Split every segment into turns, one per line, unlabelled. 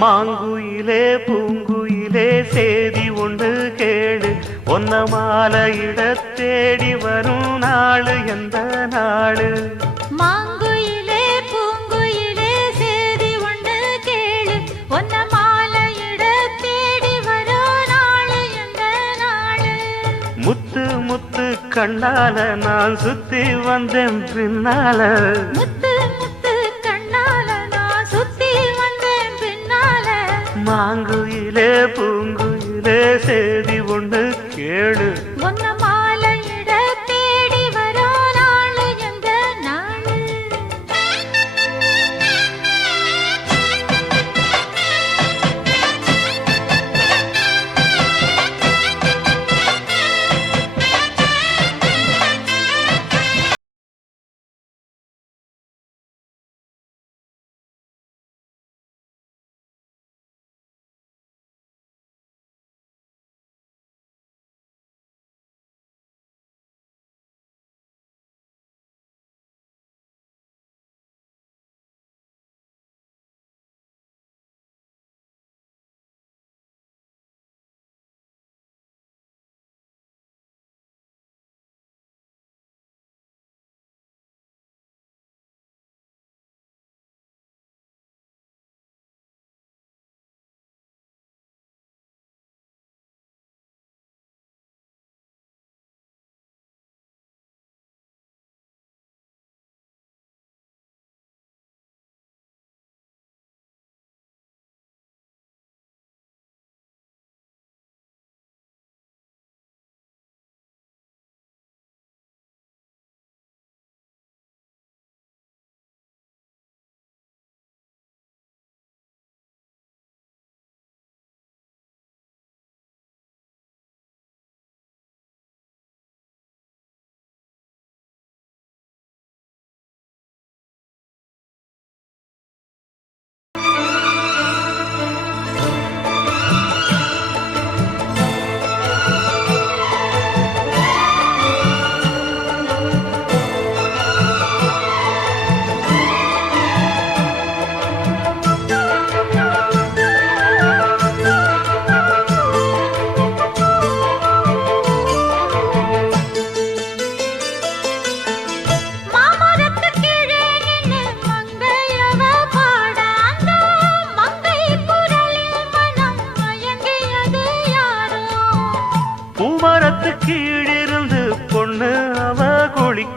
மாங்குயிலே பூங்குயிலே சேதி ஒன்று கேடு ஒன்ன மாலையிட தேடி வரும் நாளு எந்த நாளு?
மாங்குயிலே பூங்குயிலே சேதி ஒன்று கேளு. ஒன்ன மாலையிட தேடி வரோ நாளு எந்த நாளு?
முத்து முத்து கண்ணால நான் சுத்தி வந்தேன் பின்னால.
முத்து
மாங்குயிலே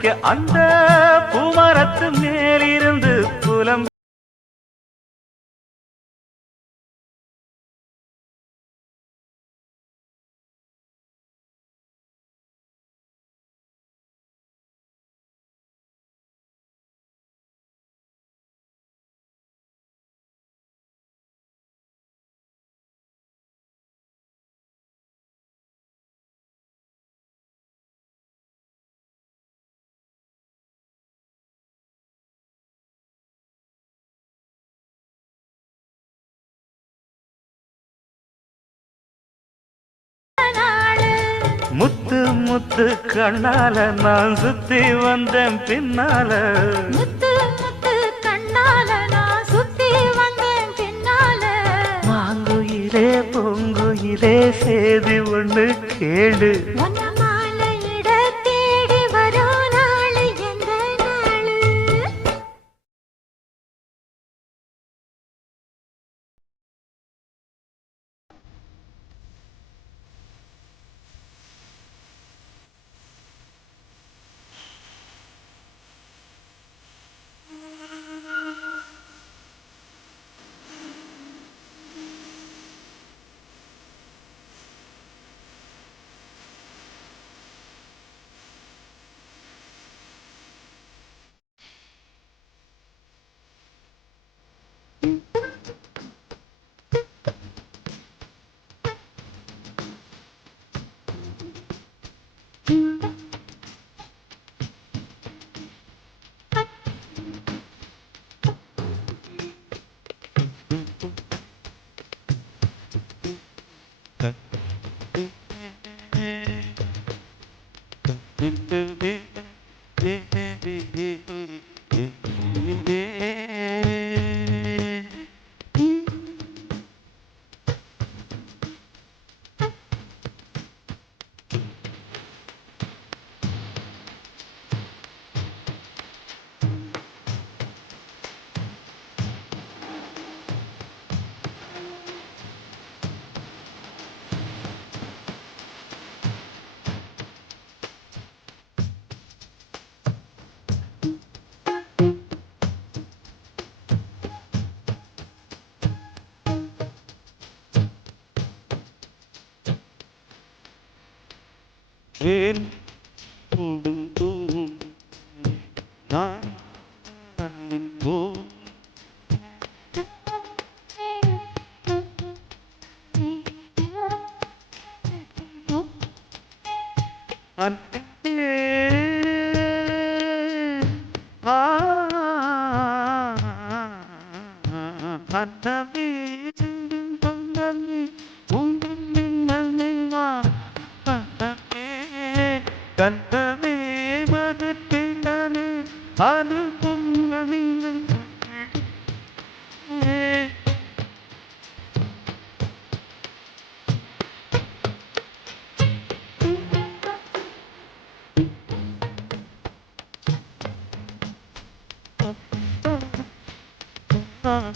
குளிக்க அந்த பூமரத்து மேலிருந்து புலம் முத்து முத்து கண்ணால நான் சுத்தி வந்தேன் பின்னால.
முத்து முத்து கண்ணால நான் சுத்தி வந்தேன் பின்னால.
மாங்குயிலே பொங்குயிலே சேதி ஒண்ணு கேளு.
ஏன் நான் Oh.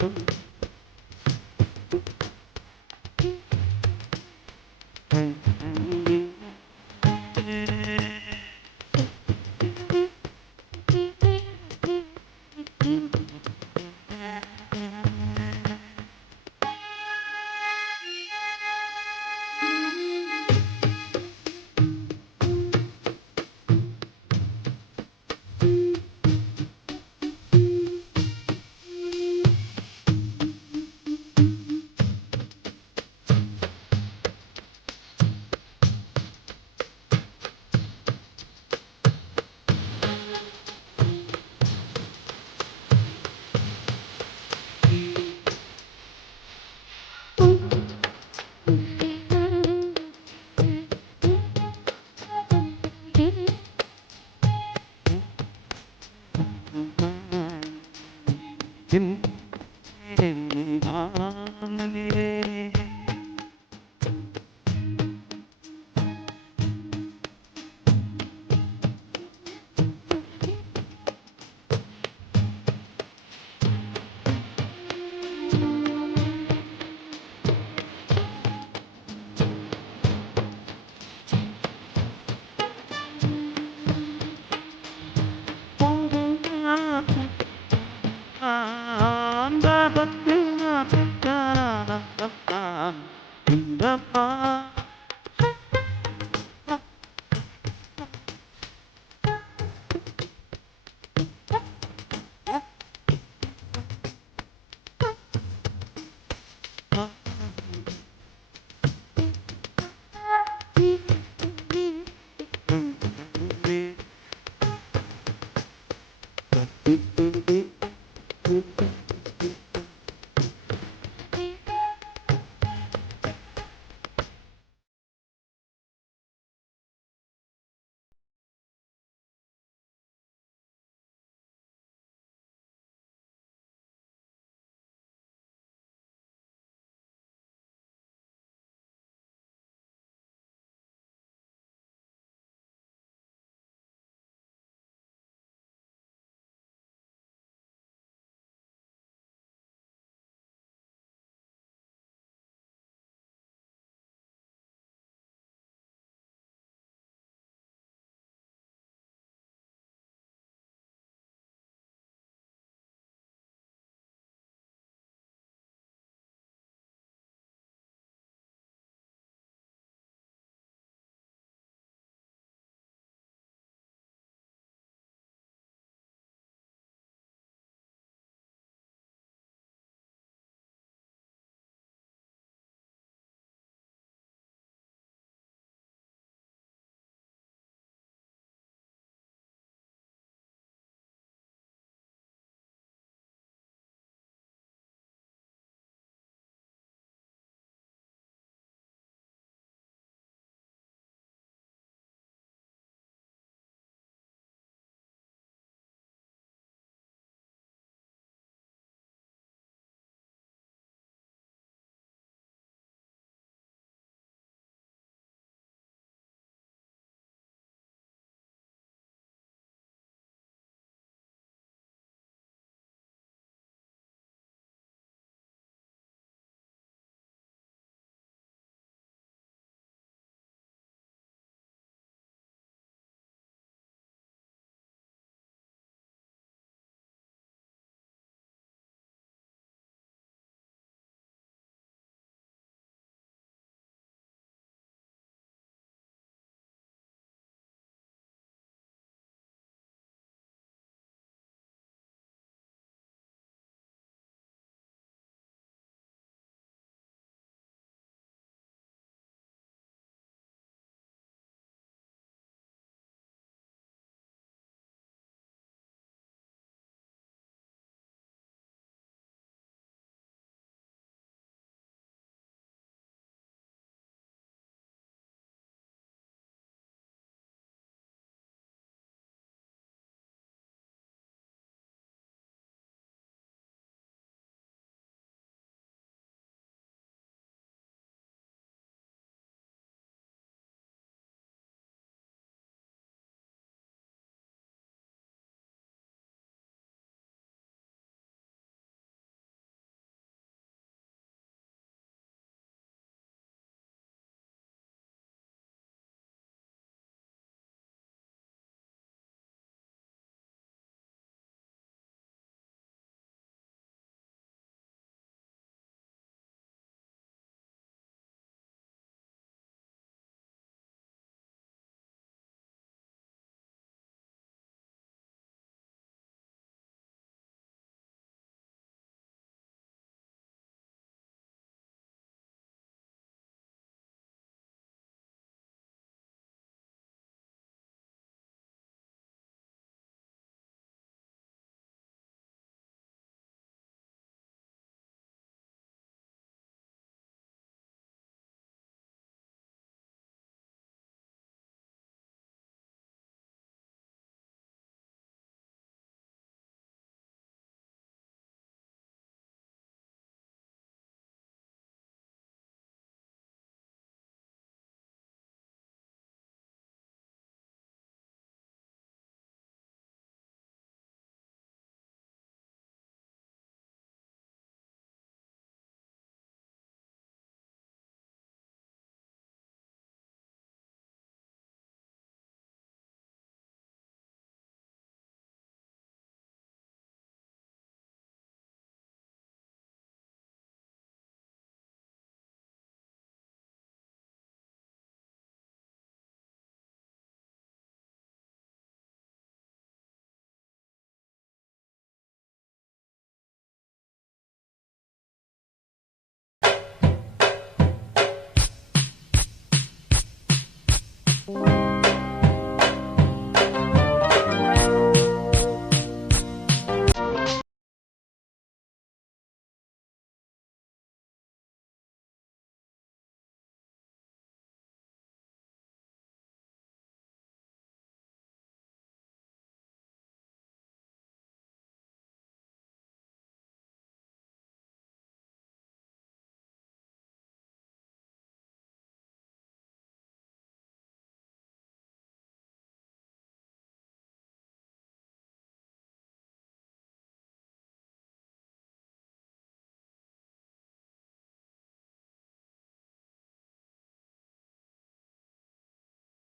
didn't